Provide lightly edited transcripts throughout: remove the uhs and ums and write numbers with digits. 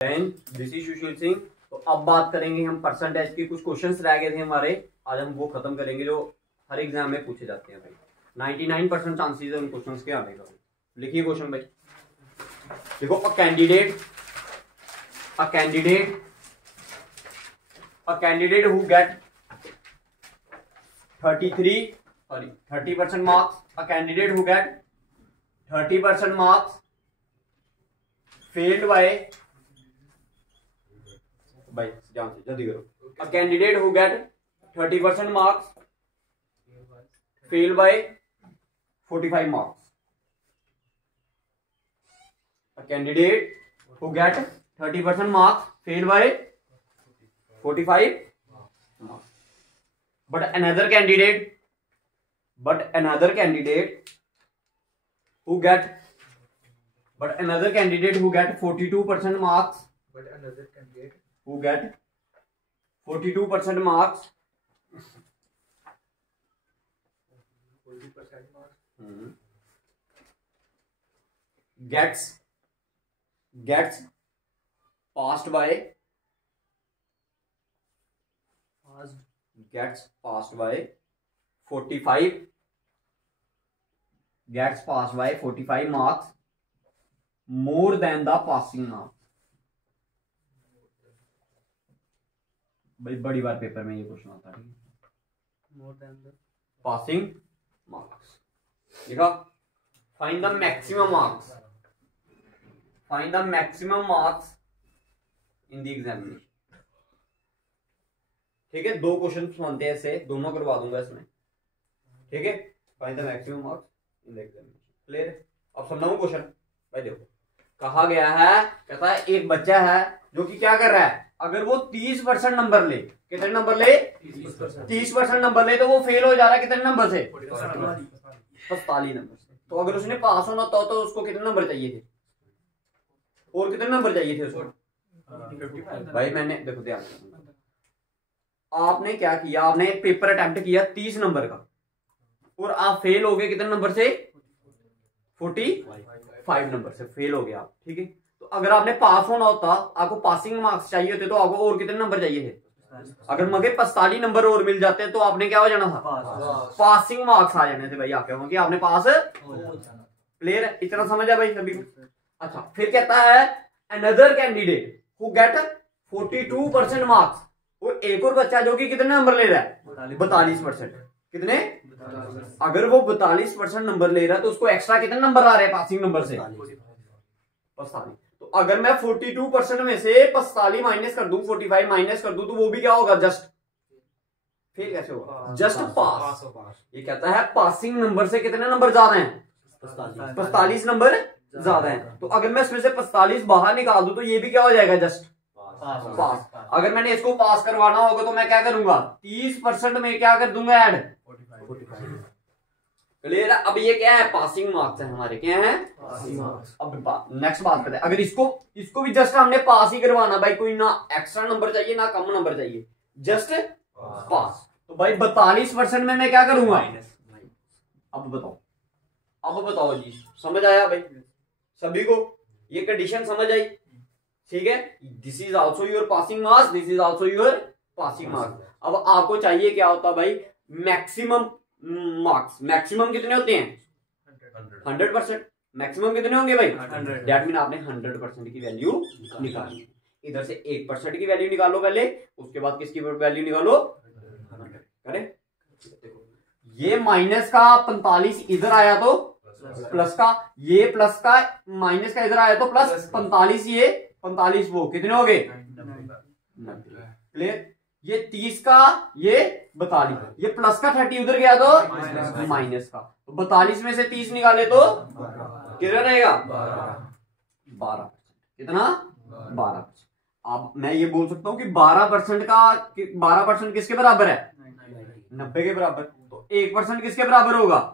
This is Sushil Singh. तो अब बात करेंगे हम परसेंटेज की। कुछ क्वेश्चंस रह गए थे हमारे, आज हम वो खत्म करेंगे जो हर एग्जाम में पूछे जाते हैं भाई। 99% चांसेस है उन क्वेश्चंस के आने का। लिखिए क्वेश्चन भाई। देखो, a candidate who get 30% marks, a candidate who get 30% marks failed by, भाई ध्यान से जल्दी करो। A candidate who get 30% marks failed by 45 marks. A candidate who get 30% marks failed by 45 marks. But another candidate who get 42% marks, who get 42% marks, gets passed by 45 marks more than the passing marks। भाई बड़ी बार paper में ये question आता है। More than the passing marks. देखो, find the maximum marks in the examination. ठीक है, 2 question बनते हैं ऐसे, दोनों करवा दूंगा इसमें। ठीक है, find the maximum marks in the examination. Clear? अब समझाऊं क्वेश्चन। भाई देखो, कहा गया है, कहता है एक बच्चा है जो कि क्या कर रहा है, अगर वो 30% नंबर ले, कितने नंबर ले? 30% नंबर ले, तो वो फेल हो जा रहा है कितने नंबर से? 45 नंबर से। तो अगर उसने पास होना था तो उसको कितने नंबर चाहिए थे, और कितने नंबर चाहिए थे उसको? भाई मैंने देखो, ध्यान से, आपने क्या किया, आपने एक पेपर अटेम्प्ट किया 30 नंबर का, और आप फेल हो गए कितने नंबर से? 45 नंबर से फेल हो गया आप। ठीक है, तो अगर आपने पास होना होता, आपको पासिंग मार्क्स चाहिए होते, तो आपको और कितने नंबर चाहिए थे? अगर मगे 45 नंबर और मिल जाते तो आपने क्या हो जाना था? पासिंग मार्क्स आ जाने थे भाई आपके, क्योंकि आपने पास। क्लियर? इतना समझ है भाई सभी को? अच्छा, फिर कहता है another candidate who get 42% marks, वो एक और बच्चा जो कि कितने नंबर ले रहा है? 42%। कितने? अगर वो 42% नंबर ले रहा है तो उसको एक्स्ट्रा कितने नंबर आ रहे हैं पासिंग नंबर से? 45। तो अगर मैं 42% में से 45 माइनस कर दूं, 45 माइनस कर दूं, तो वो भी क्या होगा? जस्ट फेल कैसे होगा? जस्ट पास। ये कहता है पासिंग नंबर से कितने नंबर ज्यादा हैं? 45 नंबर ज्यादा हैं। तो अगर मैं इसमें से 45 बाहर निकाल दूं तो ये भी क्या हो जाएगा? जस्ट पास। अगर मैंने इसको पास करवाना होगा तो मैं क्या करूंगा? 30% में क्या कर दूंगा? ऐड 45। क्लियर? अब ये क्या है? पासिंग मार्क्स है हमारे। क्या है? Passing marks. अब नेक्स्ट बात करते हैं, अगर इसको भी जस्ट हमने पास ही करवाना भाई, कोई ना एक्स्ट्रा नंबर चाहिए ना कम नंबर चाहिए, जस्ट पास। तो भाई 42% में मैं क्या करूंगा? अब बताओ जी, समझ आया भाई सभी को? ये कंडीशन समझ आई? ठीक है, this is also your passing marks, this is also your passing marks. अब आपको चाहिए क्या होता भाई? Maximum marks. मैक्सिमम कितने होते हैं? 100%। मैक्सिमम कितने होंगे भाई? 100। दैट मीन आपने 100% की वैल्यू निकाली। इधर से 1% की वैल्यू निकालो पहले, उसके बाद किसकी वैल्यू निकालो? 100। करें? ये माइनस का 45 इधर आया तो प्लस का, ये प्लस का माइनस का इधर आया तो प्लस 45, ये 45 वो कितने हो गए? 90। क्लियर? ये 30 का, ये 42, ये प्लस का 30 उधर गया तो माइनस का। तो 42 में से 30 निकाले तो कितना रहेगा? 12%। कितना? 12%। अब मैं ये बोल सकता हूं कि 12% किसके बराबर है? 90 के बराबर। तो 1% किसके बराबर होगा?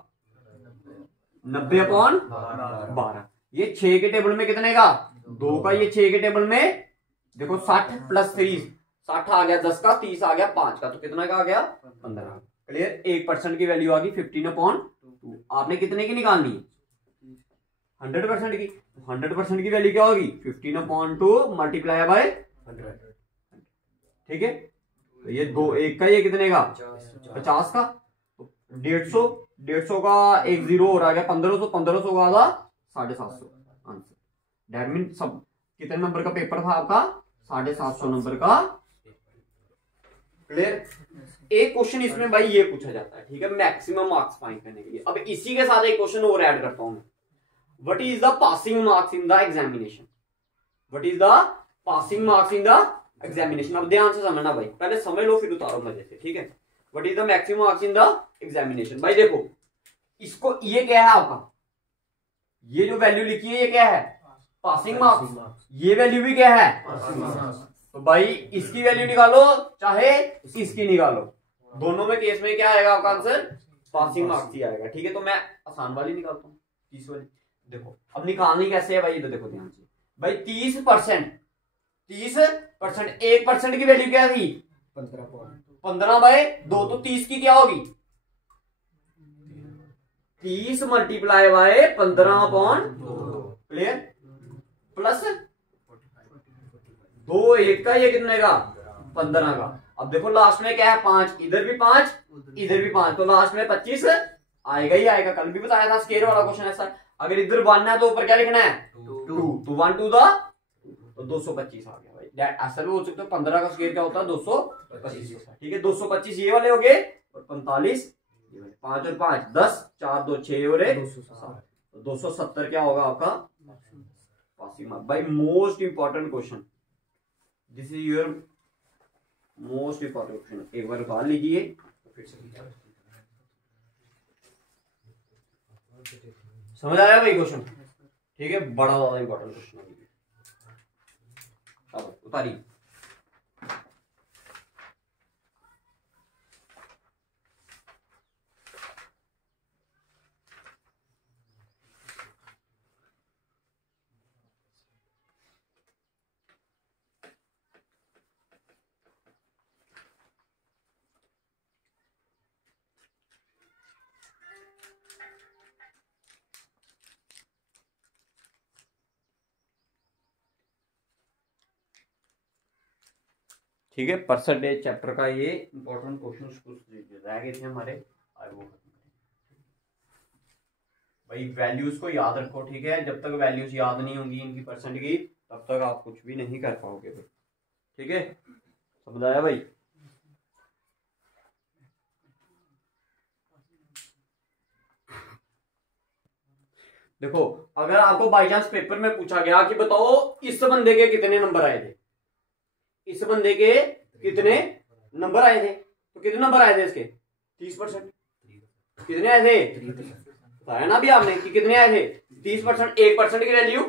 90/12। ये 6 के टेबल में कितने का? 2 का। ये 6 के टेबल में देखो 60 + 3, 60 आ गया 10 का, 30 आ गया 5 का, तो कितना का आ गया? 15। क्लियर? 1% की वैल्यू आ गई 15/2। आपने कितने की निकालनी है? 100% की। 100% की वैल्यू क्या होगी 15/2 मल्टीप्लाई बाय 100। ठीक है, तो ये दो एक का, ये कितने का 50 का, तो 150 का एक जीरो और आ गया 1500, 1500 का आधा 750 आंसर। दैट मीन सब कितने नंबर का पेपर था आपका 750 नंबर का। क्लियर। एक क्वेश्चन इसमें भाई ये पूछा जाता है, ठीक है, मैक्सिमम मार्क्स फाइंड करने के लिए। अब इसी के साथ एक क्वेश्चन और ऐड करता हूं, what is the passing marks in the examination, what is the passing marks in the examination. अब ध्यान से समझना भाई, पहले समझ लो फिर उतारो मजे से, ठीक है। What is the maximum marks in the examination. भाई देखो इसको, ये क्या है आपका, ये जो वैल्यू लिखी है ये क्या है पासिंग मार्क्स, ये वैल्यू भी क्या है। तो भाई इसकी वैल्यू निकालो चाहे इसकी निकालो, दोनों में केस में क्या आएगा आपका आंसर पासिंग मार्क्स ही आएगा। ठीक है, तो मैं आसान वाली निकालता हूँ 30 वाली। देखो अब निकालनी कैसे है भाई, तो देखो ध्यान से भाई 30%, 1% की वैल्यू क्या थी 15/2, तो 30 की क्या होगी 30 मल्टीप्लाई बाय 15/2। क्लियर, प्लस 2 1 का, ये कितने का 15 का। अब देखो लास्ट में क्या है 5, इधर भी 5 इधर भी 5, तो लास्ट में 25 आएगा ही आएगा। कल भी बताया था स्केयर वाला क्वेश्चन ऐसा, अगर इधर 1 है तो ऊपर क्या लिखना है 2, तो 1 2 तो 225 आ गया भाई। ऐसा भी हो सकता है 15 का स्केयर क्या होता है 225। ठीक है, 225 ये वाले हो गए और 45 ये वाले, 5 और 5 10, 4 2 6 और 270 क्या होगा आपका पासिंग मार्क्स। भाई most important question, this is your most important question. एक बार निकाल लीजिए फिर से समझ आया भाई क्वेश्चन। ठीक है, बड़ा ज्यादा इंपॉर्टेंट क्वेश्चन है। अब उतारिए। ठीक है, परसेंटेज चैप्टर का ये इंपॉर्टेंट क्वेश्चन कुछ रह गए थे हमारे, वो भाई वैल्यूज को याद रखो। ठीक है, जब तक वैल्यूज याद नहीं होंगी इनकी परसेंट की तब तक आप कुछ भी नहीं कर पाओगे भाई। ठीक है, समझ आया भाई। देखो अगर आपको बाई चांस पेपर में पूछा गया कि बताओ इस बंदे के कितने नंबर आए थे, इस बंदे के कितने नंबर आए थे, तो कितने नंबर आए थे इसके 30%। कितने आए थे बताया ना अभी आपने कि कितने आए थे 30%। 1% की वैल्यू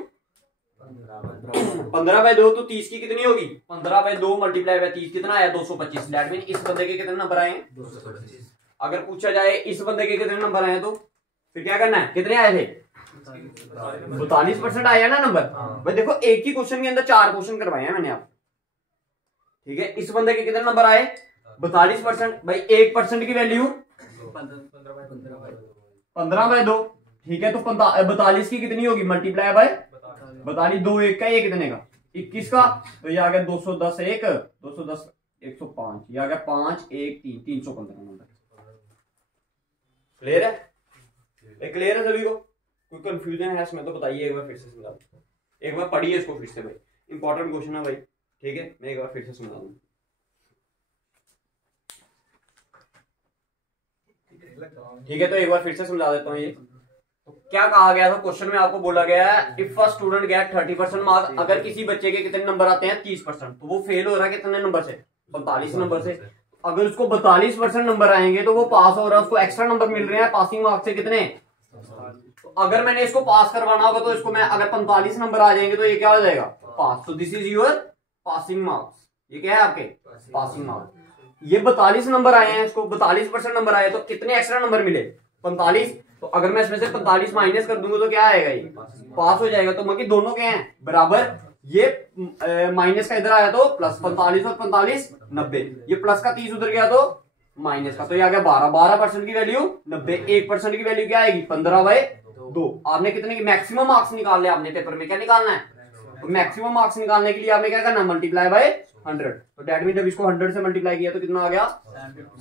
15/2, तो 30 की कितनी होगी 15/2 मल्टीप्लाई बाय 30 कितना आया 225। दैट मीन इस बंदे के कितने नंबर आए 225। अगर पूछा जाए इस बंदे के कितने नंबर आए तो फिर क्या करना है, कितने आए थे 42% आया ना नंबर। भाई देखो एक ही क्वेश्चन के अंदर 4 क्वेश्चन करवाए हैं मैंने आप। ठीक है, इस बंदे के कितने नंबर आए 42%। भाई 1% की वैल्यू 15/2। ठीक है, तो 42 की कितनी होगी मल्टीप्लाई बाय 42, 2 1 का, ये कितने का 21 का, तो ये आ गया 210 1 210 105, ये आ गया 5 1 3 315 नंबर। क्लियर है, क्लियर है सभी को? कोई कंफ्यूजन है इसमें तो बताइए, एक बार फिर से समझा दो, एक बार पढ़िए इसको फिर से भाई, इंपॉर्टेंट क्वेश्चन है भाई। ठीक है, मैं एक बार फिर से समझा दूं। ठीक है, तो एक बार फिर से समझा देता हूँ। ये तो क्या कहा गया था क्वेश्चन में, आपको बोला गया है if a student gate 30% marks, अगर किसी बच्चे के कितने नंबर आते हैं 30%, तो वो फेल हो रहा है कितने नंबर से 45 नंबर से। अगर उसको 42% नंबर आएंगे तो वो पास हो रहा है, उसको एक्स्ट्रा नंबर मिल रहे हैं पासिंग मार्क्स से कितने। तो अगर मैंने इसको पास करवाना होगा तो इसको मैं अगर 45 नंबर आ जाएंगे तो ये क्या हो जाएगा पास। तो this is your passing marks. ये क्या है आपके पासिंग मार्क्स। ये 42 नंबर आए हैं, इसको 42% नंबर आए, तो कितने एक्स्ट्रा नंबर मिले 45। तो अगर मैं इसमें से 45 माइनस कर दूंगा तो क्या आएगा, ये पास हो जाएगा। तो मतलब दोनों क्या हैं बराबर, ये माइनस का इधर आया तो प्लस 45 और 45 90, ये प्लस का 30 उधर गया तो माइनस का, तो ये आ गया 12% की वैल्यू 90। 1% की वैल्यू क्या आएगी 15/2, 2। आपने कितने की मैक्सिमम मार्क्स निकालने, आपने पेपर में क्या निकालना है, तो मैक्सिमम मार्क्स निकालने के लिए आपने क्या करना, मल्टीप्लाई बाय 100। तो डेट मीन जब इसको 100 से मल्टीप्लाई किया तो कितना आ गया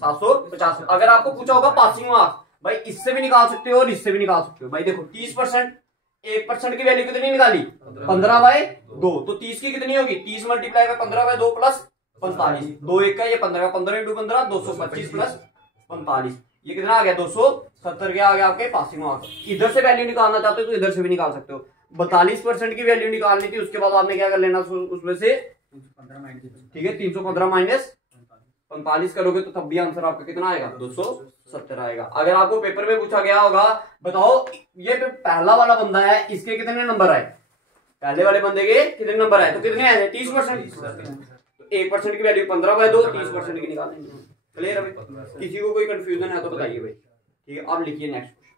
750। अगर आपको पूछा होगा पासिंग मार्क्स, भाई इससे भी निकाल सकते हो और इससे भी निकाल सकते हो। भाई देखो 30%, 1% की वैल्यू कितनी निकाली 15/2, तो 30 की कितनी होगी 30 मल्टीप्लाई बाय 15/2 प्लस 45, 2 1 का ये 15 का 15 × 15 225 प्लस 45, ये कितना आ गया 270 क्या आ गया आपके पासिंग मार्क्स। इधर से वैल्यू निकालना चाहते हो तो इधर से भी निकाल सकते हो। 42% की वैल्यू निकालनी थी, उसके बाद आपने क्या कर लेना उसमें से, ठीक है 315 माइनस 45 करोगे तो तब भी आंसर आपका कितना आएगा 270 आएगा। अगर आपको पेपर में पूछा गया होगा बताओ ये पहला वाला बंदा है, इसके कितने नंबर आए, पहले वाले बंदे के कितने नंबर आए, तो कितने आए 30%, तो 1% की वैल्यू 15/2, 30% की निकालेंगे। क्लियर है भाई, किसी को कोई कंफ्यूजन है तो बताइए भाई। ठीक है अब लिखिए नेक्स्ट क्वेश्चन।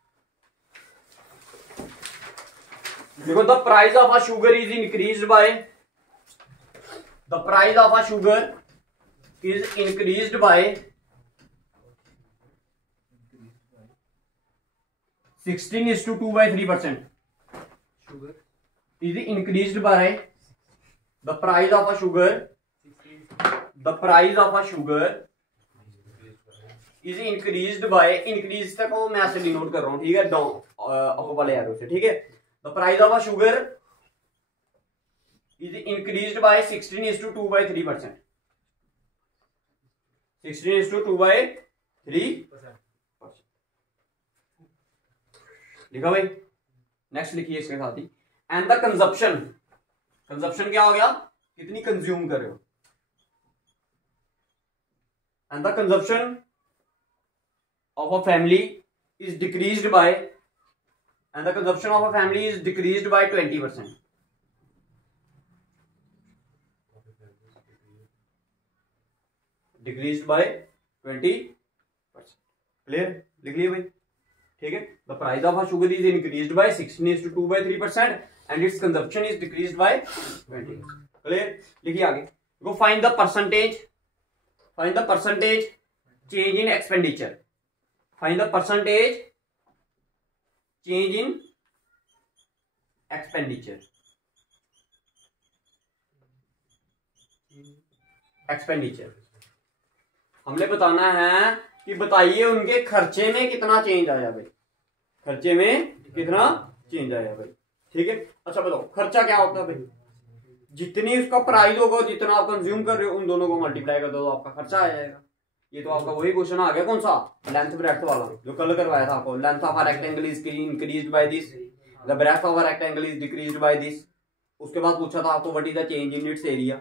देखो the price of a sugar is increased by, the price of a sugar is increased by 16:2/3%. Sugar is increased by the price of a sugar. The price of a sugar is increased by, increase तक वो मैं ऐसे denote कर रहा हूँ, ठीक है down up वाले एरो से, ठीक है। The price of a sugar is increased by 16:2/3%. 16:2/3%। लिखा भाई, नेक्स्ट लिखिए इसके साथ ही। एंड द कंजप्शन, कंजप्शन क्या हो गया, कितनी कंज्यूम कर रहे हो। And the consumption of a family is decreased bye, and the consumption of a family is decreased bye 20%। Decreased bye 20%। Clear, लिख लिए भाई, ठीक है। The price of a sugar is increased by 16:2/3% and it's consumption is decreased bye 20%। Clear, लिखिए आगे। Go find the percentage, find the percentage change in expenditure, find the percentage change in expenditure, expenditure हमने बताना है कि बताइए उनके खर्चे में कितना चेंज आया भाई, खर्चे में कितना चेंज आया भाई, ठीक है। अच्छा बताओ खर्चा क्या होता है भाई, जितनी उसका प्राइस होगा जितना आप कंज्यूम कर रहे हो उन दोनों को मल्टीप्लाई कर दो तो आपका खर्चा आ जाएगा। ये तो आपका वही क्वेश्चन आ गया, कौन सा, लेंथ ब्रेड्थ वाला जो कल करवाया था आपको। Length of a rectangle is increased by this, the breadth of a rectangle is decreased by this. उसके बाद पूछा था आपको what is the change in its area,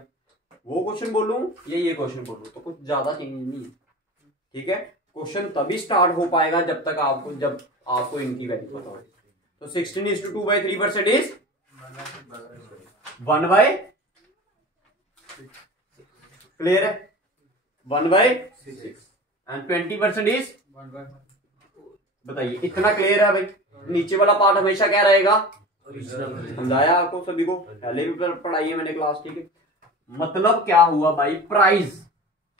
वो क्वेश्चन बोलूं या ये क्वेश्चन बोलूं, तो कुछ ज्यादा चेंज नहीं है, ठीक है। क्वेश्चन तभी स्टार्ट हो पाएगा जब तक आपको, जब आपको इनकी वैल्यू पता हो। तो 16:2/3% इज 1/6। क्लियर है, 1/6 एंड 20% इज, बताइए इतना क्लियर है भाई। नीचे वाला पार्ट हमेशा क्या रहेगा, समझाया आपको सभी को, पहले भी पढ़ाई है मैंने क्लास, ठीक है। मतलब क्या हुआ भाई, प्राइस,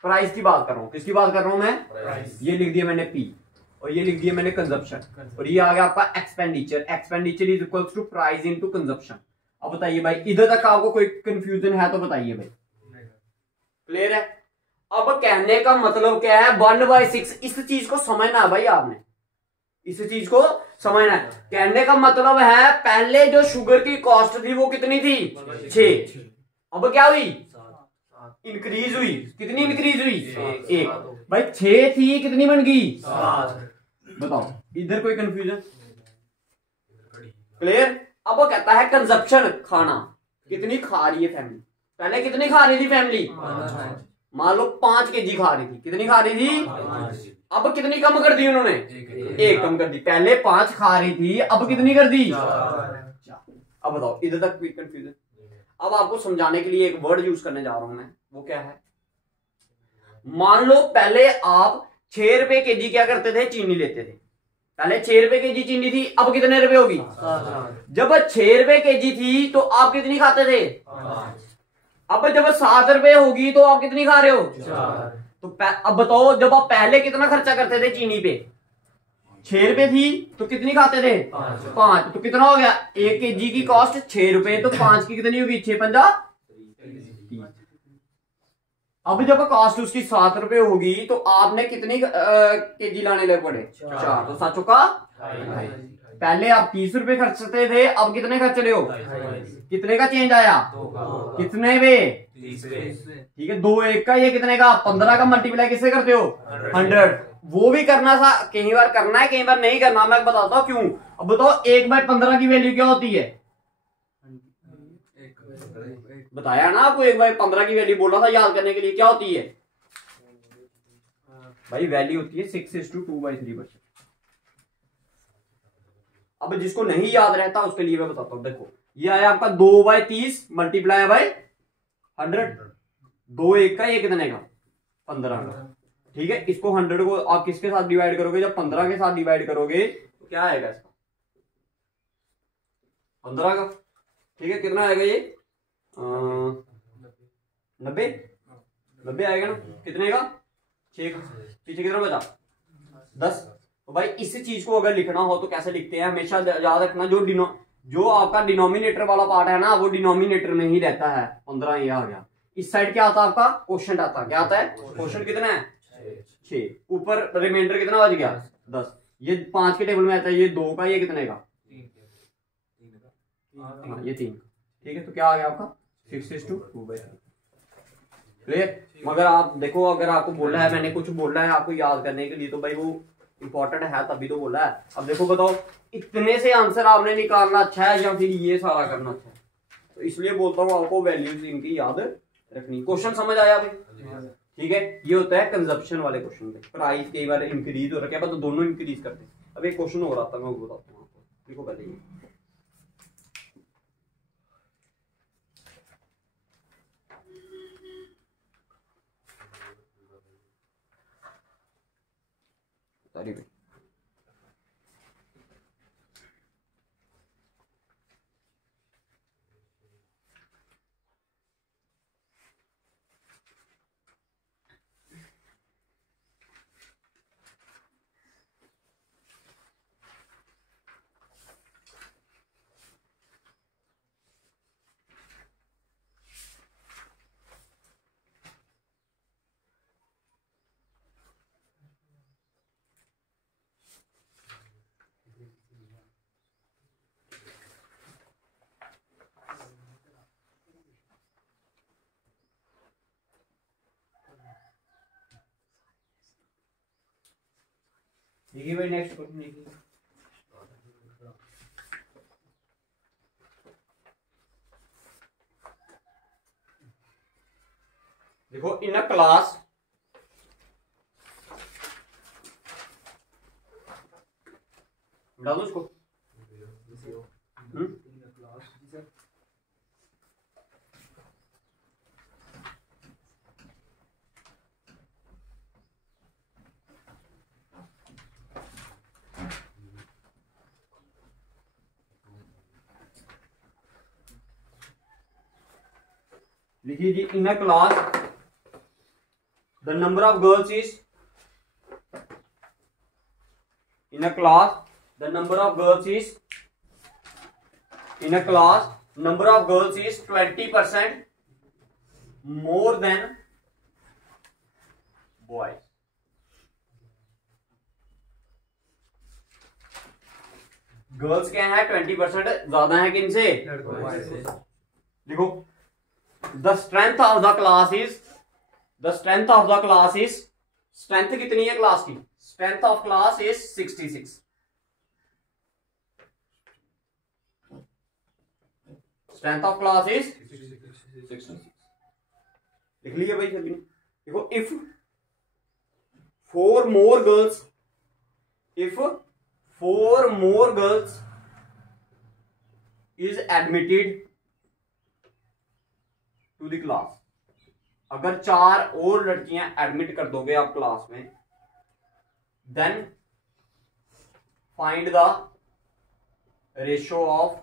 प्राइस की बात कर रहा हूं, किसकी बात कर रहा हूं मैं, प्राइस। ये लिख दिया मैंने पी और ये लिख दिया मैंने कंजप्शन, और ये आ गया आपका expenditure. Expenditure is equals to price into consumption. अब बताइए भाई इधर तक आपको कोई कंफ्यूजन है तो बताइए भाई, क्लियर है। अब कहने का मतलब क्या है, 1/6, इस चीज को समझना है भाई आपने, इस चीज को समझना है। कहने का मतलब है पहले जो शुगर की कॉस्ट थी वो कितनी थी 6, अब क्या हुई इंक्रीज हुई, कितनी इंक्रीज हुई 1। भाई 6 थी कितनी बन गई 7। बताओ इधर कोई कंफ्यूजन, क्लियर। अब वो कहता है कंजप्शन, खाना कितनी खा रही है फैमिली, पहले कितनी खा रही थी फैमिली, मान लो 5 kg खा रही थी, कितनी खा रही थी, अब कितनी कम कर दी उन्होंने, 1 कम कर दी। पहले 5 खा रही थी अब कितनी कर दी 4। अब बताओ इधर तक कोई कंफ्यूजन। अब आपको समझाने के लिए एक वर्ड यूज करने जा रहा हूं मैं, वो क्या है, मान लो पहले आप 6 रुपए kg क्या करते थे, चीनी लेते थे। पहले 6 रुपए kg चीनी थी, अब कितने रुपए होगी, जब 6 रुपए kg थी तो आप कितनी खाते थे, अब जब 7 रुपए होगी तो आप कितनी खा रहे हो, 4। तो अब बताओ जब आप पहले कितना खर्चा करते थे चीनी पे, ₹6 थी तो कितनी खाते थे? 5। तो कितना हो गया? 1 kg की कॉस्ट ₹6, तो 5 की कितनी होगी? 6×5 30। अब जब कॉस्ट उसकी ₹7 होगी तो आपने कितनी केजी लाने लगे पड़े? 4। तो 7 का पहले आप ₹30 खर्चते थे, अब कितने खर्च रहे हो? कितने का चेंज आया? कितने पे? ठीक है। 2 1 का, ये कितने का? 15 का मल्टीप्लाई किससे करते हो? 100। वो भी करना था, कई बार करना है, कई बार नहीं करना। मैं बताता हूं क्यों। अब बताओ 1/15 की वैल्यू क्या होती है? बताया ना आपको, 1/15 की वैल्यू बोला था याद करने के लिए। क्या होती है भाई? वैल्यू होती है 6:2/3%। अब जिसको नहीं याद रहता उसके लिए मैं बताता हूं। देखो ये आया आपका 2/30 मल्टीप्लाई बाय 100। 2 1 का, ये कितने का? 15 का। ठीक है। इसको 100 को आप किसके साथ डिवाइड करोगे? जब 15 के साथ डिवाइड करोगे तो क्या आएगा इसका? 15 का। ठीक है। कितना आएगा ये? 90 आएगा ना? कितने का? 6 का। पीछे कितना बचा? 10। तो भाई इस चीज को अगर लिखना हो तो कैसे लिखते हैं? हमेशा याद रखना, जो आपका डिनोमिनेटर वाला पार्ट है ना, वो डिनोमिनेटर में ही रहता है। 15 ये आ गया। इस साइड क्या आता है आपका? क्वोशंट आता है। क्या आता है? क्वोशंट कितना है? 6। ऊपर रिमाइंडर कितना बच गया? 10। ये 5 के टेबल में आता है। ये 2 का, ये कितने का? ये 3। ठीक है। तो क्या आ गया आपका? 6:2/3। क्लियर? मगर आप देखो, अगर आपको बोला है, मैंने कुछ बोला है आपको याद करने के लिए, तो भाई वो इंपॉर्टेंट है तभी तो बोला है। अब देखो बताओ, इतने से आंसर आपने निकालना अच्छा है या फिर ये सारा करना अच्छा है? तो इसलिए बोलता हूँ आपको वैल्यूज इनकी याद रखनी। क्वेश्चन समझ आया भाई? ठीक है। ये होता है कंजप्शन वाले क्वेश्चन पे। प्राइस कई बार इंक्रीज हो रखा है, तो दोनों इंक्रीज करते हैं। अब एक क्वेश्चन हो रहा था, मैं वो बताता हूँ आपको। देखो पहले ये सॉरी देखिए भाई, नेक्स्ट क्वेश्चन देखिए। देखो इन अ क्लास डालो उसको। लिखिए जी, in a class the number of girls is, in a class the number of girls is, in a class number of girls is 20% more than boys. Girls क्या है? 20% ज्यादा है किनसे? देखो the strength of the class is, the strength of the class is, strength कितनी है class की? Strength of class is 66। Strength of class is 66। लिख लिया भाई सभी ने? देखो if 4 more girls, if 4 more girls is admitted to the class, अगर 4 और लड़कियां एडमिट कर दोगे आप क्लास में, then find the ratio of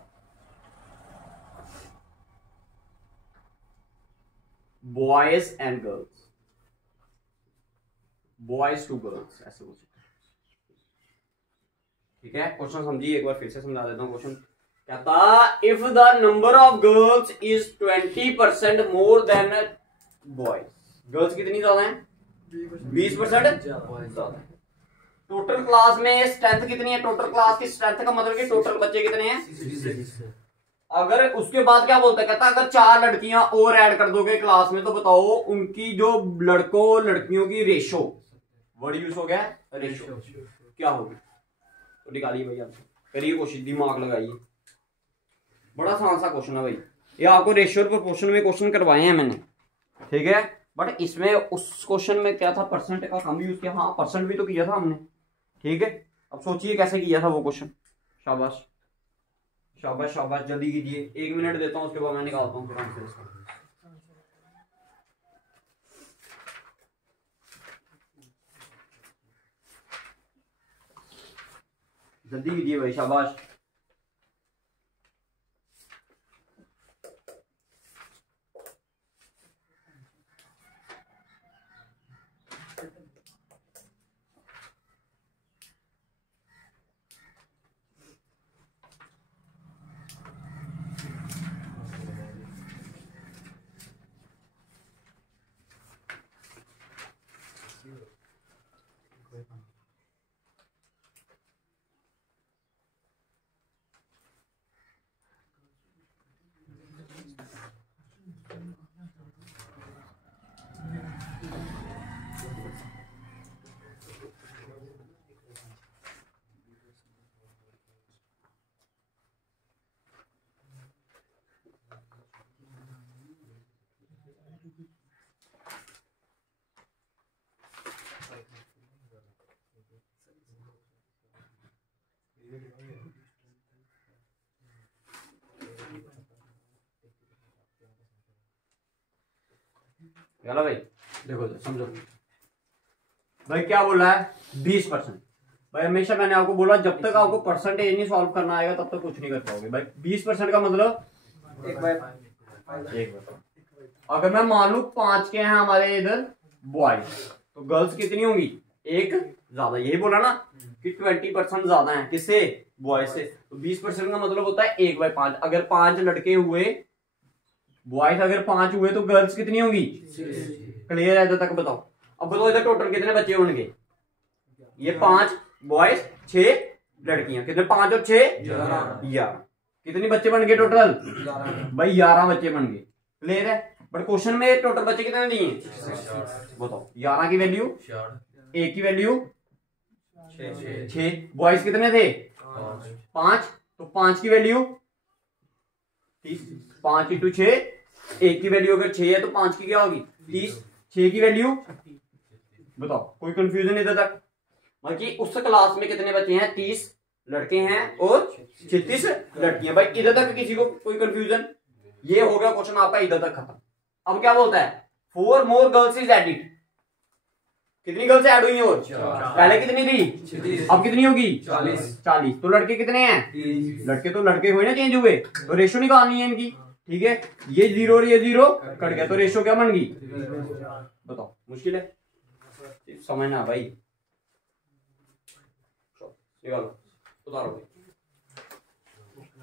boys and girls, boys to girls, ऐसे बोल सकते हैं। ठीक है, क्वेश्चन समझिए, एक बार फिर से समझा देता हूँ क्वेश्चन। कहता if the number of girls is 20% more than boys, girls कितनी ज्यादा है? 20% ज्यादा है। टोटल क्लास में स्ट्रेंथ कितनी है? टोटल क्लास की स्ट्रेंथ का मतलब कि टोटल बच्चे कितने हैं? अगर उसके बाद क्या बोलता है, कहता अगर 4 लड़कियां और ऐड कर दोगे क्लास में तो बताओ उनकी जो लड़कों लड़कियों की रेशो, वर्ड यूज हो गया रेशो, क्या होगी? तो निकालिए भैया, करिए कोशिश, दिमाग लगाइए। बड़ा आसान सा क्वेश्चन है भाई, ये आपको रेशियो और प्रोपोर्शन में क्वेश्चन करवाए हैं मैंने, ठीक है। बट इसमें उस क्वेश्चन में क्या था, परसेंट का कम यूज किया। हाँ, परसेंट भी तो किया था हमने, ठीक है। अब सोचिए कैसे किया था वो क्वेश्चन। शाबाश शाबाश शाबाश, जल्दी कीजिए, 1 मिनट देता हूँ, उसके बाद मैं निकालता हूँ फिर आंसर इसका। जल्दी कीजिए भाई, शाबाश। चलो भाई, देखो समझो भाई, क्या बोला है 20%। भाई हमेशा मैंने आपको बोला जब तक आपको परसेंटेज नहीं सॉल्व करना आएगा तब तक कुछ नहीं कर पाओगे भाई। 20% का मतलब 1/5। अगर मैं मान लू 5 के हैं हमारे इधर बॉयज, तो गर्ल्स कितनी होंगी? 1 ज्यादा। यही बोला ना कि 20% ज्यादा है किससे? बॉयज से। तो 20% का मतलब होता है 1/5। अगर 5 लड़के हुए बॉयज, अगर 5 हुए तो गर्ल्स कितनी होंगी? क्लियर है? इधर तक बताओ। अब बताओ इधर टोटल कितने बच्चे होंगे? ये 5 बॉयज 6 लड़कियां, कितने? 5 और 6 11। कितने बच्चे बन गए टोटल? भाई 11 बच्चे बन गए। क्लियर है? बट क्वेश्चन में टोटल बच्चे कितने दिए? बताओ। 11 की वैल्यू, 1 की वैल्यू 6। बॉयज कितने थे? 5। तो 5 की वैल्यू 30। 5 × 6, 1 की वैल्यू अगर 6 है तो 5 की क्या होगी? 30। 6 की वैल्यू बताओ। कोई कंफ्यूजन इधर तक? बाकी उस क्लास में कितने बच्चे हैं? 30 लड़के हैं और 36 लड़कियां। भाई इधर तक किसी को कोई कंफ्यूजन? ये हो गया क्वेश्चन आपका इधर तक खत्म। अब क्या बोलता है? 4 मोर गर्ल्स इज एडिड। कितनी गर्ल्स ऐड हुई और? पहले कितनी थी? अब कितनी होगी? 40। तो लड़के कितने हैं? लड़के तो लड़के हुए ना, चेंज हुए, तो रेशो निकालनी है इनकी, ठीक है। ये 0 और ये 0 कट गया, तो रेशो क्या बन गई? बताओ, मुश्किल है समझना भाई। निकालो, उतारो भाई,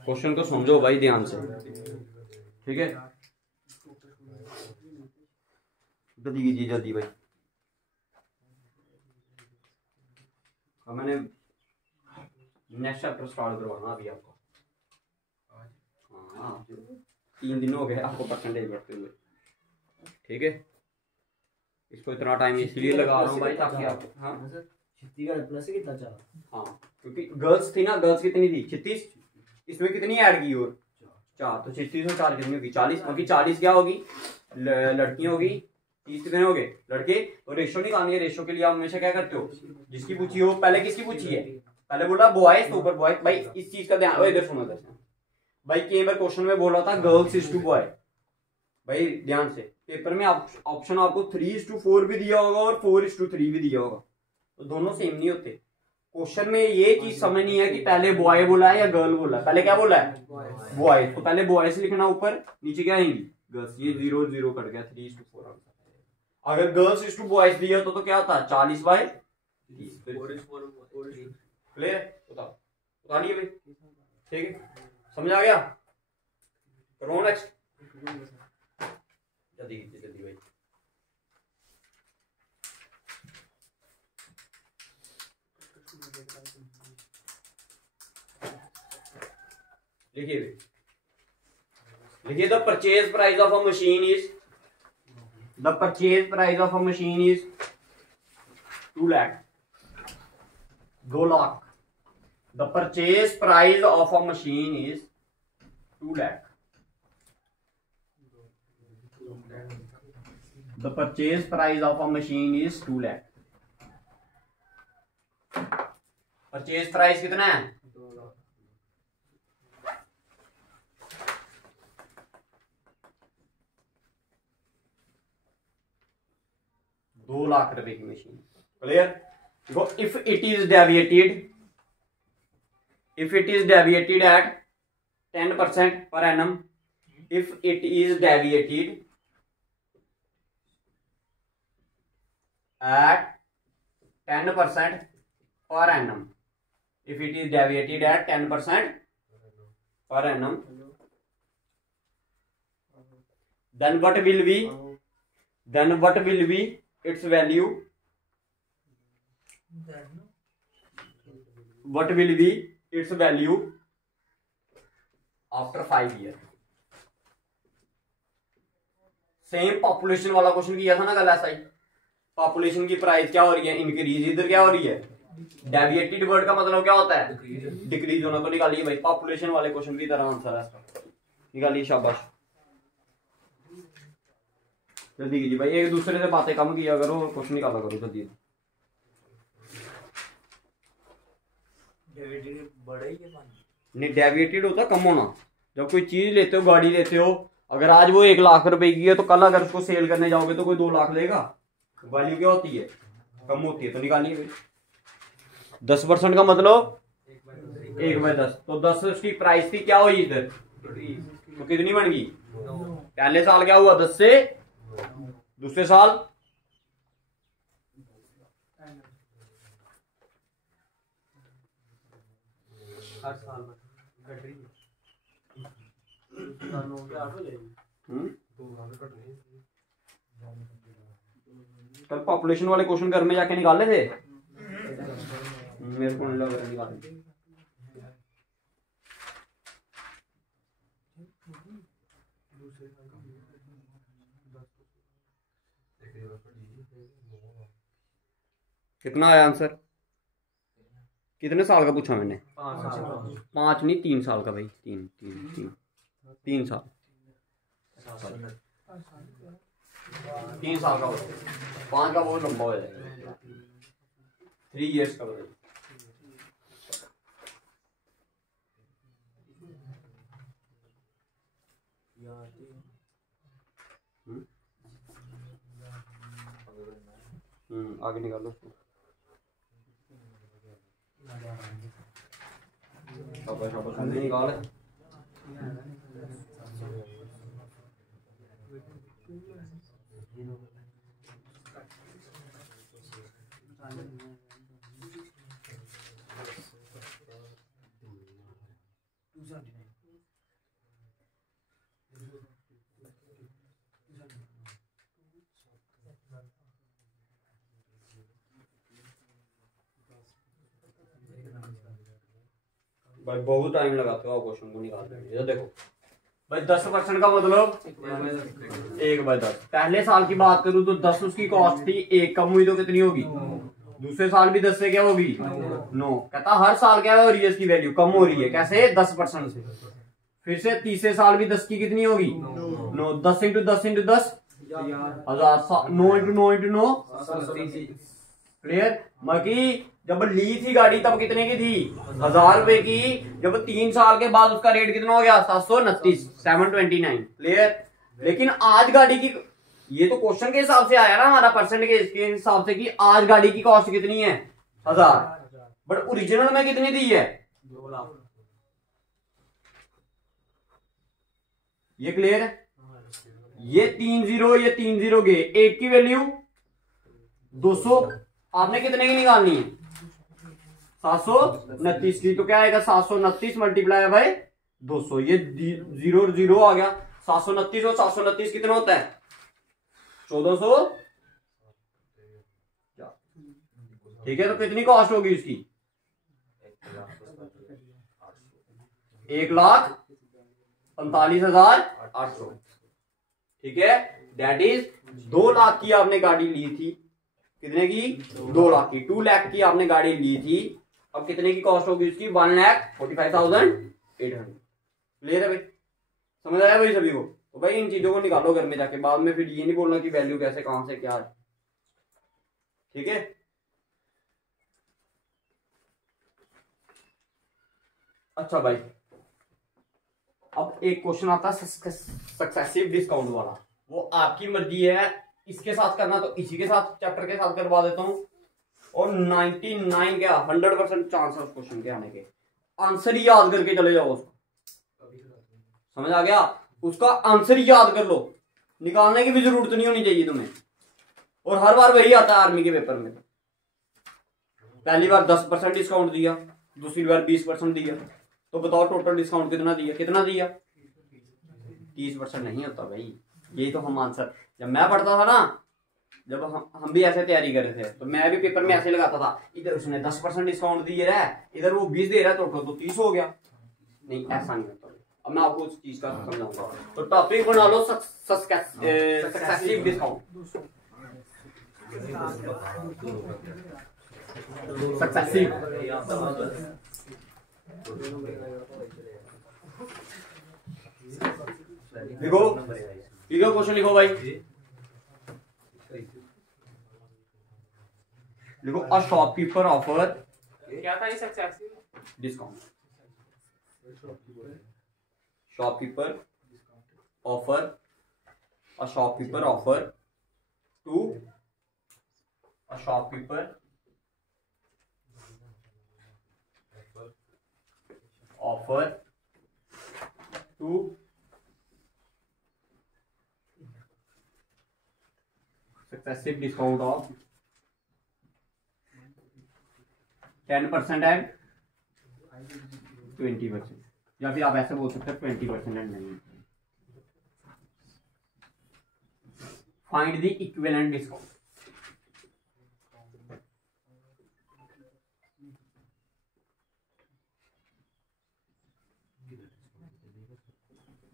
क्वेश्चन को समझो भाई ध्यान से, ठीक है। जल्दी कीजिए, जल्दी भाई। अब मैंने नेक्स्ट चैप्टर स्टार्ट करवाना अभी आपको। हाँ, 3 दिन हो गए आपको परसेंटेज बढ़ते हुए, ठीक है। इसको इतना टाइम इसलिए लगा रहा हूँ भाई ताकि आप, हाँ हाँ, क्योंकि गर्ल्स थी ना, गर्ल्स कितनी थी? 36। इसमें कितनी ऐड की? और 4। तो 36 और 4 कितनी होगी? 40। क्योंकि 40 क्या होगी? लड़कियां होगी, 30 कितने हो गए? लड़के। तो रेशो निकालनी है। रेशो के लिए आप हमेशा क्या करते हो? जिसकी पूछी हो, पहले किसकी पूछी है? पहले बोला बॉयज, तो ऊपर बॉयज। भाई इस चीज का ध्यान, इधर सुनो भाई। कई बार क्वेश्चन में बोला था गर्ल्स इज टू बॉय। भाई ध्यान से, पेपर में ऑप्शन आपको 3:4 भी दिया होगा और 4:3 भी दिया होगा, तो दोनों सेम नहीं होते। क्वेश्चन में ये चीज समझनी है कि पहले बॉय बोला है या गर्ल बोला है। पहले क्या बोला है? बॉय। तो पहले बॉयज लिखना ऊपर, नीचे क्या आएंगी? गर्ल्स। ये 0 0 कट गया, 3:4। अगर गर्ल्स इज टू बॉयज दिया तो क्या होता? 40/30। क्लियर? बताओ गाड़ी भाई, ठीक है, समझ आ गया। करो नेक्स्ट, जल्दी जल्दी भाई। लिखिए लिखिए, the purchase price of a machine is, the purchase price of a machine is 2 lakh, 2 lakh. The purchase price of a machine is 2 lakh. The purchase price of a machine is 2 lakh. Purchase price कितना है? 2 लाख रुपए की machine. Clear? देखो, if it is deviated at 10% per annum, if it is deviated at 10% per annum, if it is deviated at 10% per annum, then what will be its value? What will be its value after 5 years? Same population वाला question किया था ना कल ऐसा ही। Population की price क्या हो रही है? इंक्रीज। इधर क्या हो रही है? डेविएटेड वर्ड का मतलब क्या होता है? डिक्रीज होना। तो निकालिए भाई, पॉपुलेशन वाले क्वेश्चन की तरह आंसर है इसका। निकालिए, शाबाश, जल्दी कीजिए भाई, एक दूसरे से बातें कम किया करो और क्वेश्चन निकाला करो जल्दी। नहीं, डेविएटेड होता कम होना। जब कोई चीज लेते हो, गाड़ी लेते हो, अगर आज वो 1 लाख रुपए की है तो कल अगर उसको सेल करने जाओगे तो कोई 2 लाख लेगा। वैल्यू क्या होती है? कम होती है। तो निकालिए भाई, 10% का मतलब 1/10। तो 10 उसकी प्राइस थी, क्या हुई इधर? तो कितनी बन गई? पहले साल क्या हुआ? 10 से दूसरे साल हर साल कल पॉपुलेशन वाले क्वेश्चन घर में जाके निकाले थे, मेरे को नहीं लग रहा निकाले। कितना आया आंसर? कितने साल का पूछा मैंने? 5 नहीं, 3 साल का भाई। 3 साल, 3 साल का हो। 5 का बहुत लंबा हो जाएगा। 3 इयर्स का बताइए। आगे निकालो उसको। शाबाश, निकाल। भाई बहुत टाइम लगाते हो आप क्वेश्चन को निकालने में। ये देखो भाई, 10% का मतलब 1/10। पहले साल की बात करूं तो 10 उसकी कॉस्ट थी, 1 कम हुई तो कितनी होगी? दूसरे साल भी 10 से क्या होगी? 9। कहता हर साल क्या हो रही है इसकी वैल्यू? कम हो रही है। कैसे? 10% से। फिर से तीसरे साल भी 10 की कितनी होगी? 9। 10 × 10 × 10 1000। 9 × 9 × 9 क्लियर? बाकी जब ली थी गाड़ी तब कितने की थी? 1000 रुपए की। जब 3 साल के बाद उसका रेट कितना हो गया? 729, 729। क्लियर? लेकिन आज गाड़ी की, ये तो क्वेश्चन के हिसाब से आया ना हमारा, परसेंटेज के हिसाब से, कि आज गाड़ी की कॉस्ट कितनी है? 1000। बट ओरिजिनल में कितनी दी है? 2 लाख। ये क्लियर है? ये 3 0, ये 3 0 गए, एक की वैल्यू 200। आपने कितने की निकालनी है? 729 की, तो क्या आएगा 729 मल्टीप्लाई बाय 200, ये 0 0 आ गया। 729 और 729 कितना होता है 1400, ठीक है। तो कितनी कॉस्ट होगी उसकी 1,45,800, ठीक है। दैट इज 2 लाख की आपने गाड़ी ली थी, कितने की 2 लाख की, 2 लाख की आपने गाड़ी ली थी। अब कितने की कॉस्ट होगी उसकी 1,45,800। क्लियर है भाई, समझ आया भाई सभी को। तो भाई इन चीजों को निकालो घर में जाके, बाद में फिर ये नहीं बोलना कि वैल्यू कैसे कहां से क्या है, ठीक है। अच्छा भाई, अब एक क्वेश्चन आता है सक्सेसिव डिस्काउंट वाला, वो आपकी मर्जी है इसके साथ करना तो इसी के साथ चैप्टर के साथ करवा देता हूं, और 99 क्या 100% चांस है उस क्वेश्चन के आने के। आंसर ही याद करके चले जाओ उसको, समझ आ गया, उसका आंसर ही याद कर लो, निकालने की भी जरूरत नहीं होनी चाहिए तुम्हें। और हर बार वही आता है आर्मी के पेपर में, पहली बार 10% डिस्काउंट दिया, दूसरी बार 20% दिया, तो बताओ टोटल डिस्काउंट कितना दिया, कितना दिया 30% नहीं होता भाई। यही तो हम आंसर, जब मैं पढ़ता था ना, जब हम भी ऐसे तैयारी कर रहे थे, तो मैं भी पेपर में ऐसे लगाता था, इधर उसने 10% डिस्काउंट दिए रहा है, इधर वो 20 दे रहा है, टोटल तो 30 हो गया। नहीं, ऐसा नहीं होता। अब मैं आपको उस चीज का समझाऊंगा। तो टॉपिक बना लो सक्सेसिव डिस्काउंट। सक्सेसिव लिखो, लिखो क्वेश्चन लिखो भाई, लिखो अ शॉपकीपर ऑफर, क्या था ये successive discount. Shopkeeper offer, a shopkeeper offer two, a shopkeeper offer two successive discount of 10% and 20%, या फिर आप ऐसे बोल सकते हैं 20% एंड नहीं। Find the equivalent discount.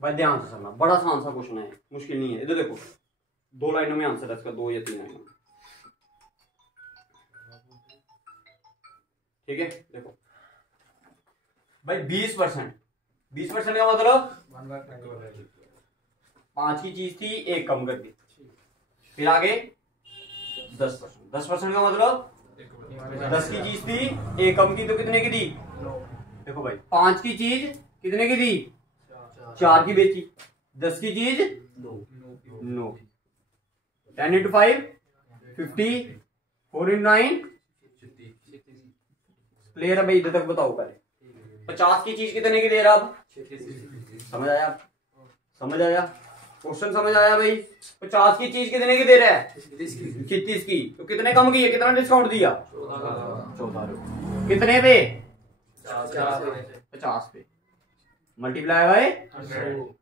भाई ध्यान से सुनना, बड़ा आसान सा क्वेश्चन है, मुश्किल नहीं है। इधर देखो, 2 लाइनों में आंसर है इसका, 2 या 3 लाइनों में, ठीक है। देखो भाई 20%, 20% का मतलब 5 की चीज थी, 1 कम कर दी, फिर आगे 10%, 10% का मतलब 10 की चीज थी, 1 कम की, तो कितने की दी। देखो भाई 5 की चीज कितने की दी, 4 की बेची, 10 की चीज 9, 10 इंटू 5 50, 4 इंटू 9 क्लियर है भाई। इधर तक बताओ पहले, 50 की चीज कितने की दे रहा, अब समझ आया, समझ आया क्वेश्चन, समझ आया भाई। 50 की चीज कितने की दे रहा है 36 की, तो कितने कम की है, कितना डिस्काउंट दिया 14, कितने पे 50 पे, मल्टीप्लाई बाय 100,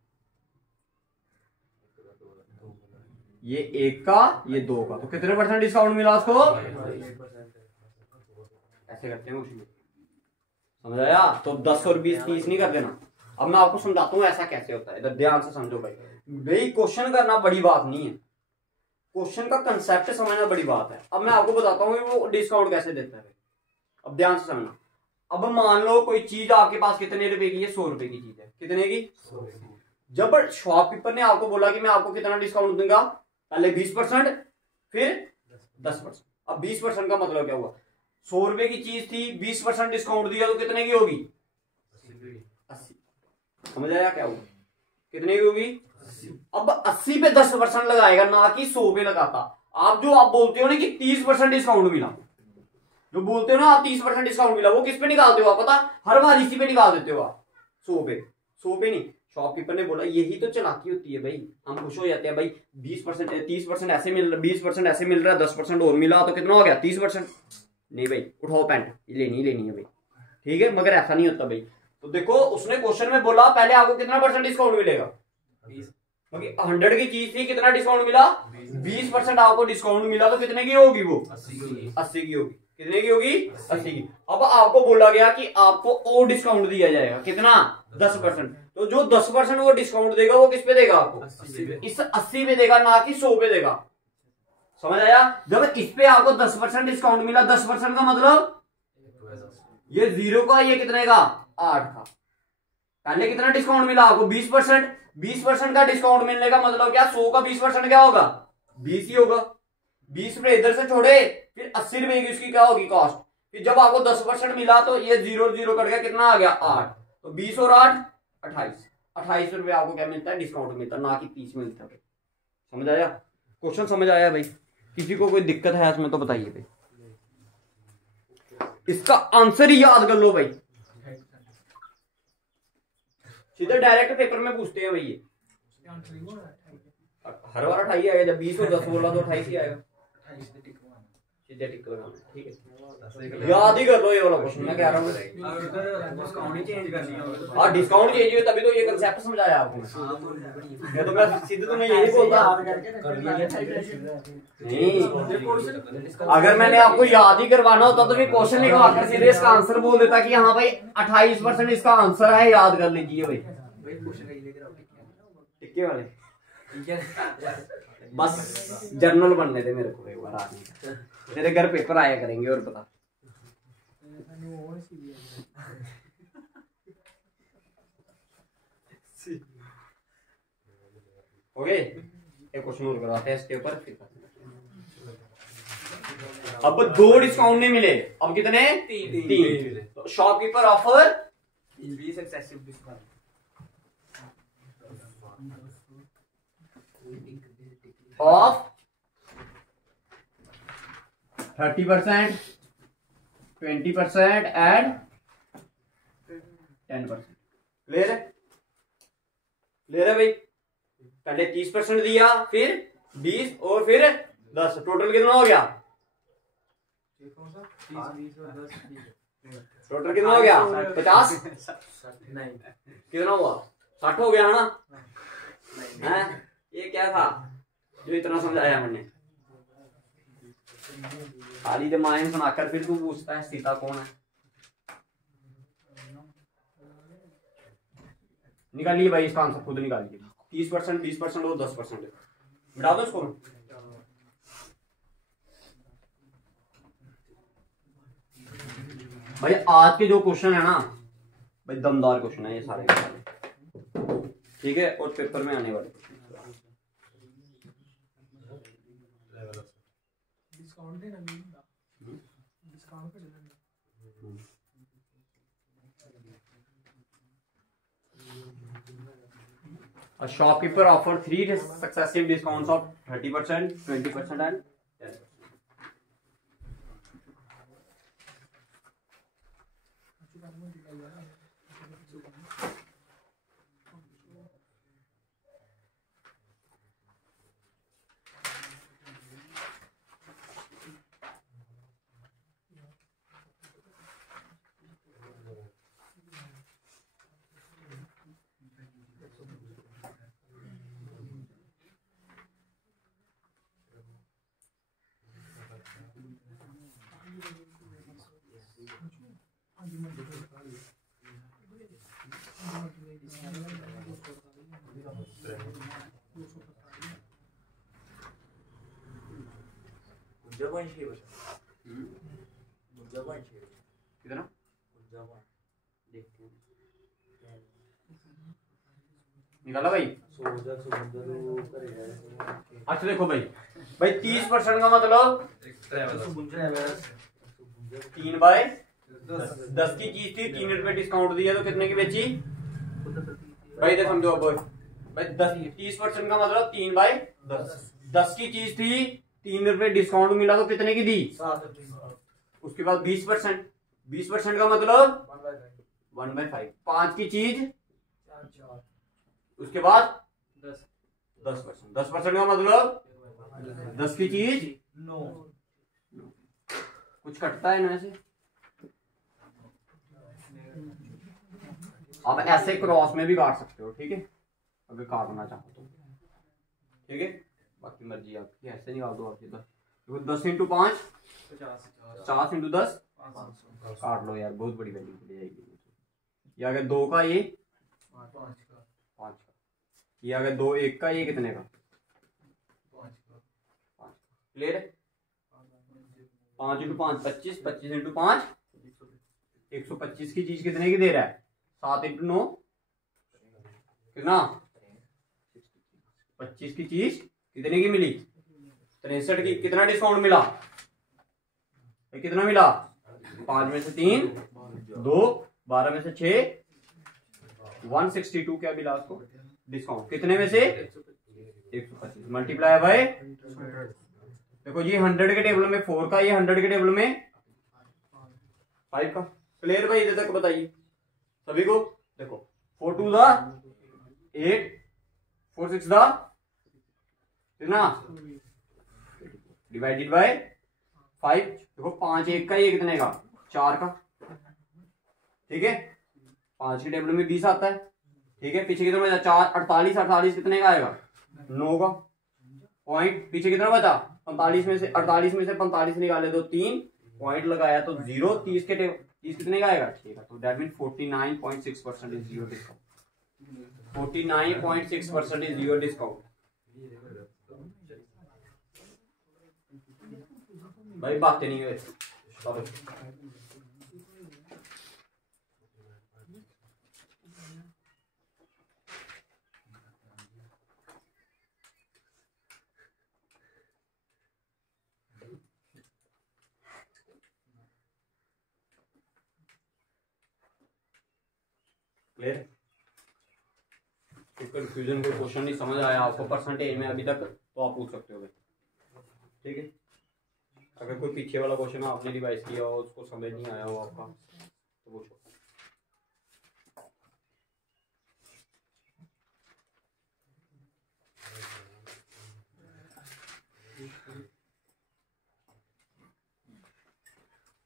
ये 1 का ये 2 का, तो कितने % डिस्काउंट मिला उसको, ऐसे करते हैं उसमें, समझ आया। तो 10 और 20 30 नहीं कर देना। अब मैं आपको समझाता हूँ ऐसा कैसे होता है, इधर ध्यान से समझो भाई। भाई क्वेश्चन करना बड़ी बात नहीं है, क्वेश्चन का कंसेप्ट समझना बड़ी बात है। अब मैं आपको बताता हूँ वो डिस्काउंट कैसे देता है। अब ध्यान से समझना, अब मान लो कोई चीज आपके पास कितने रुपए की है, 100 रुपए की चीज है, कितने की 100। जब शॉपकीपर ने आपको बोला कि मैं आपको कितना डिस्काउंट दूंगा, पहले 20%, फिर 10%। अब 20% का मतलब क्या हुआ, 100 रुपए की चीज थी, 20% डिस्काउंट दिया, तो कितने की होगी 80। समझ आया क्या होगा, कितने की होगी। अब 80 पे 10% लगाएगा, ना कि 100 पे लगाता। आप जो आप बोलते हो ना कि 30% डिस्काउंट मिला, जो बोलते हो ना आप 30% डिस्काउंट मिला, वो किस पे निकालते हो आप पता, हर बार इसी पे निकाल देते हो आप, 100 पे। 100 पे नहीं, शॉपकीपर ने बोला, यही तो चालाकी होती है भाई। हम खुश हो जाते हैं भाई, 20% 30% ऐसे मिल रहा, 20% ऐसे मिल रहा है, 10% और मिला, तो कितना हो गया 30%। नहीं भाई उठाओ पैंट, लेनी है भाई, ठीक है, मगर ऐसा नहीं होता भाई। तो देखो उसने क्वेश्चन में बोला पहले आपको कितना % डिस्काउंट मिलेगा, 100 की चीज थी, कितना डिस्काउंट मिला, 20% आपको डिस्काउंट मिला, तो कितने की होगी वो, 80 की होगी। कितने की होगी, 80 की। अब आपको बोला गया कि आपको और डिस्काउंट दिया जाएगा, कितना, 10%। तो जो 10% वो डिस्काउंट देगा वो किस पे देगा आपको, इस 80 पे देगा, ना कि 100 पे देगा। समझ आया। जब इस पे आपको 10% डिस्काउंट मिला, 10% का मतलब ये 0 का, ये कितने का, 8 का। पहले कितना डिस्काउंट मिला आपको, 20%। 20% का डिस्काउंट मिलने का मतलब क्या, 100 का 20% क्या होगा, 20 ही होगा। 20 रुपए इधर से छोड़े, फिर 80 रुपए की उसकी क्या होगी कॉस्ट। फिर जब आपको 10% मिला तो ये 0 कट गया, कितना आ गया, 8। तो 20 और 8 28। 28 रुपए आपको क्या मिलता है, डिस्काउंट मिलता है, ना कि 30 मिलता है। समझ आया, क्वेश्चन समझ आया भाई। किसी को कोई दिक्कत है इसमें तो बताइए भाई। इसका आंसर ही याद कर लो भाई, सीधे डायरेक्ट पेपर में पूछते हैं भाई। ये हर बार 28 आएगा, जब 20 और 10 बोला तो 28 ही आएगा, सीधे टिक लगाना, ठीक है। याद ही कर लो ये वाला क्वेश्चन, मैं कह रहा हूँ। हाँ डिस्काउंट चेंज हुए तभी तो ये कंसेप्ट समझाया आपको। मैं तो मैं सीधे तुम्हें यही बोलता, नहीं अगर मैंने आपको याद ही करवाना होता तो फिर क्वेश्चन लिखवा कर सीधे इसका आंसर बोल देता कि हाँ भाई 28% इसका आंसर है, याद कर लीजिए भाई। टिक्के वाले बस जर्नल बनने थे मेरे को एक बार आने, तेरे घर पेपर आया करेंगे और बता। ओके एक क्वेश्चन और करवाते हैं इसके ऊपर। अब 2 डिस्काउंट नहीं मिले, अब कितने, 3। Shopkeeper offer of 30%, 20% and 10%। Clear है, क्लियर है भाई। पहले 30% दिया, फिर 20 और फिर 10, टोटल कितना हो गया, टोटल कितना हो गया, 50 कितना हुआ, 60 हो गया है ना। ये क्या था जो इतना समझाया मैंने, खाली जमाइन सुनाकर फिर तू पूछता है सीता कौन है। निकालिए भाई इसका आंसर, खुद निकालिए। 30%, 20% और 10%, मिटा दो इसको। भाई आज के जो क्वेश्चन है ना भाई, दमदार क्वेश्चन है ये सारे के सारे, ठीक है, और पेपर में आने वाले। A shopkeeper offered 3 successive discounts of 30%, 20% and 10%. कितना निकाला भाई। अच्छा देखो भाई, 30% का मतलब 3/10 की चीज थी, 3 रुपए डिस्काउंट दिया तो कितने की बेची भाई, तो समझो अब भाई 30% का मतलब 3/10। 10 की चीज थी, 3 रुपए डिस्काउंट मिला तो कितने की दी, 7। उसके बाद 20%, 20% का मतलब 1/5। 5 की चीज, उसके बाद 10%। 10% का मतलब 10 की चीज 9। कुछ कटता है इनमें से? आप ऐसे क्रॉस में भी काट सकते हो, ठीक है, अगर काटना चाहो तो, ठीक है, बाकी मर्जी आपकी, ऐसे निकाल दो आप इधर। 10 × 5 50 × 10 काट लो यार, बहुत बड़ी वैल्यू चली जाएगी। ये अगर 2 का, ये 5 का, ये अगर 2 1 का, ये कितने का? 5 का। क्लियर है? 5 × 5 25, 25 × 5 125 की चीज कितने की दे रहा है? 7 × 9 कितना? 25 की चीज कितने की मिली? 63 की। कितना डिस्काउंट मिला? कितना मिला? 5 में से 3 2, 12 में से 6 162 क्या मिला उसको डिस्काउंट? कितने में से? 125 मल्टीप्लाई बाय, देखो ये 100 के टेबल में 4 का, ये 100 के टेबल में 5 का। क्लियर भाई? इधर तक बताइए सभी को। देखो 4 2 दा 8, 4 6 दा कितना डिवाइडेड बाय 5। देखो 5 1 का, ये कितने का? 4 का, ठीक है। 5 के टेबल में 20 आता है, ठीक है। पीछे कितना बचा? 4 48, 48 कितने का आएगा? 9 का। पॉइंट पीछे कितना बचा? 45 में से 48 में से 45 निकाले तो 3 पॉइंट लगाया तो 0। 30 के टेबल 30 कितने का आएगा? ठीक है, तो that mean 49.6% is zero discount. 49.6% is zero discount. भाई बातें नहीं हुए। क्लियर? कंफ्यूजन कोई क्वेश्चन नहीं समझ आया आपको परसेंटेज में अभी तक, तो आप पूछ सकते हो, ठीक है। अगर कोई पीछे वाला क्वेश्चन आपने रिवाइज किया हो, उसको समझ नहीं आया हो आपका, तो पूछो।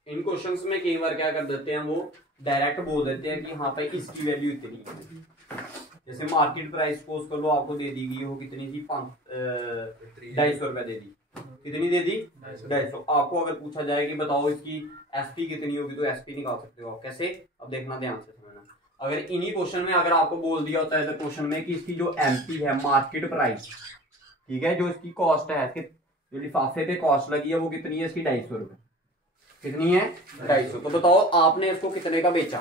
इन क्वेश्चंस में कई बार क्या कर देते हैं, वो डायरेक्ट बोल देते हैं कि हाँ भाई इसकी वैल्यू इतनी है। जैसे मार्केट प्राइस सपोज कर लो आपको दे दी गई हो, कितनी थी? 250 रुपया दे दी। कितनी दे दी? 250। आपको अगर पूछा जाए कि बताओ इसकी एसपी कितनी होगी, तो एसपी निकाल सकते हो आप। कैसे? अब देखना ध्यान से समझना। अगर इन्हीं क्वेश्चन में अगर आपको बोल दिया होता है इधर क्वेश्चन में कि इसकी जो एमपी है, मार्केट प्राइस, ठीक है, जो इसकी कॉस्ट है, जो लिफाफे पे कॉस्ट लगी है वो कितनी है? इसकी 250 रुपए। कितनी है? 250। तो बताओ आपने इसको कितने का बेचा?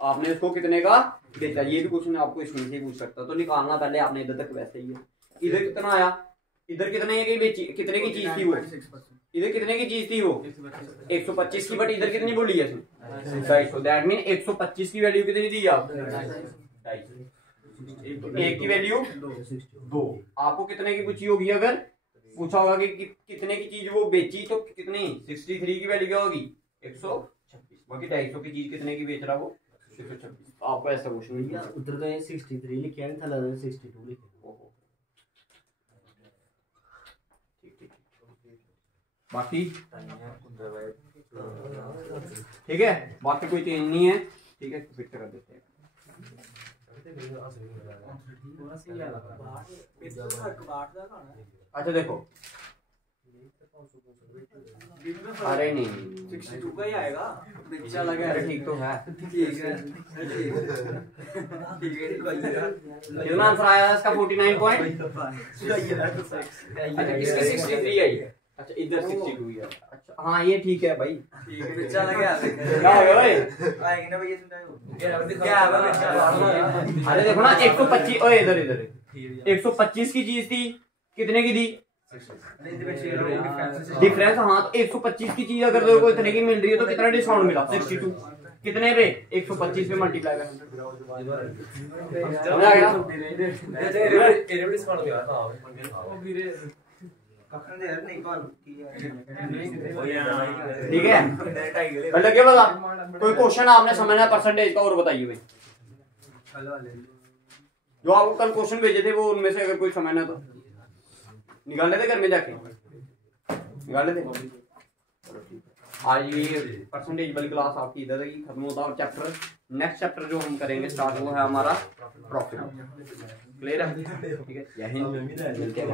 आपने इसको कितने का बेचा? ये भी क्वेश्चन आपको इसमें से पूछ सकता, तो निकालना पहले आपने इधर तक वैसे ही है। इधर कितना आया? इधर कितने की बेची? कितने की चीज थी वो? इधर कितने की चीज थी वो? 125 की। बट इधर कितनी बोली है इसमें? 250। दैट मीन 125 की वैल्यू कितनी दी आप? 250। एक की वैल्यू 2। आपको कितने की पूछी होगी? अगर पूछा होगा कि कितने की चीज वो बेची, तो कितनी? 63 की वैल्यू क्या होगी? 126। बाकी 250 की चीज कितने की बेच रहा वो? 126। आपको ऐसा क्वेश्चन नहीं है। उधर तो 63 लिखा है, था 62 लिखा। बाकी ठीक है, बाकी कोई चेंज नहीं है, ठीक है, फिट कर देते हैं। अच्छा देखो, अरे नहीं 62 का ही आएगा। अच्छा लगा, अरे ठीक तो है। कितना आंसर आया इसका? 49 पॉइंट। अच्छा इसका 63 आई। अच्छा इधर 62 है। अच्छा हाँ ये ठीक है भाई। अच्छा लगा। क्या हो गया भाई? आएगी ना भैया, क्या अरे देखो ना 125। ओए इधर इधर 125 की चीज थी, कितने की दी? डिफरेंस। हाँ तो 125 की चीज अगर लोगों को इतने की मिल रही है तो कितना डिस्काउंट मिला? 62। कितने पे? 125 पे मल्टीप्लाई कर। समझ आ गया? ठीक है, लगे बता। कोई क्वेश्चन आपने समझना है परसेंटेज का और बताइए भाई। जो आपको कल क्वेश्चन भेजे थे वो उनमें से अगर कोई समझना तो निकाल लेते घर में जाके, निकाल लेते। चलो ठीक है। आज ये परसेंटेज वाली क्लास आपकी इधर ही खत्म होता है और चैप्टर नेक्स्ट चैप्टर जो हम करेंगे स्टार्ट वो है हमारा प्रॉफिट। क्लियर है? ठीक है, यही मिलते हैं।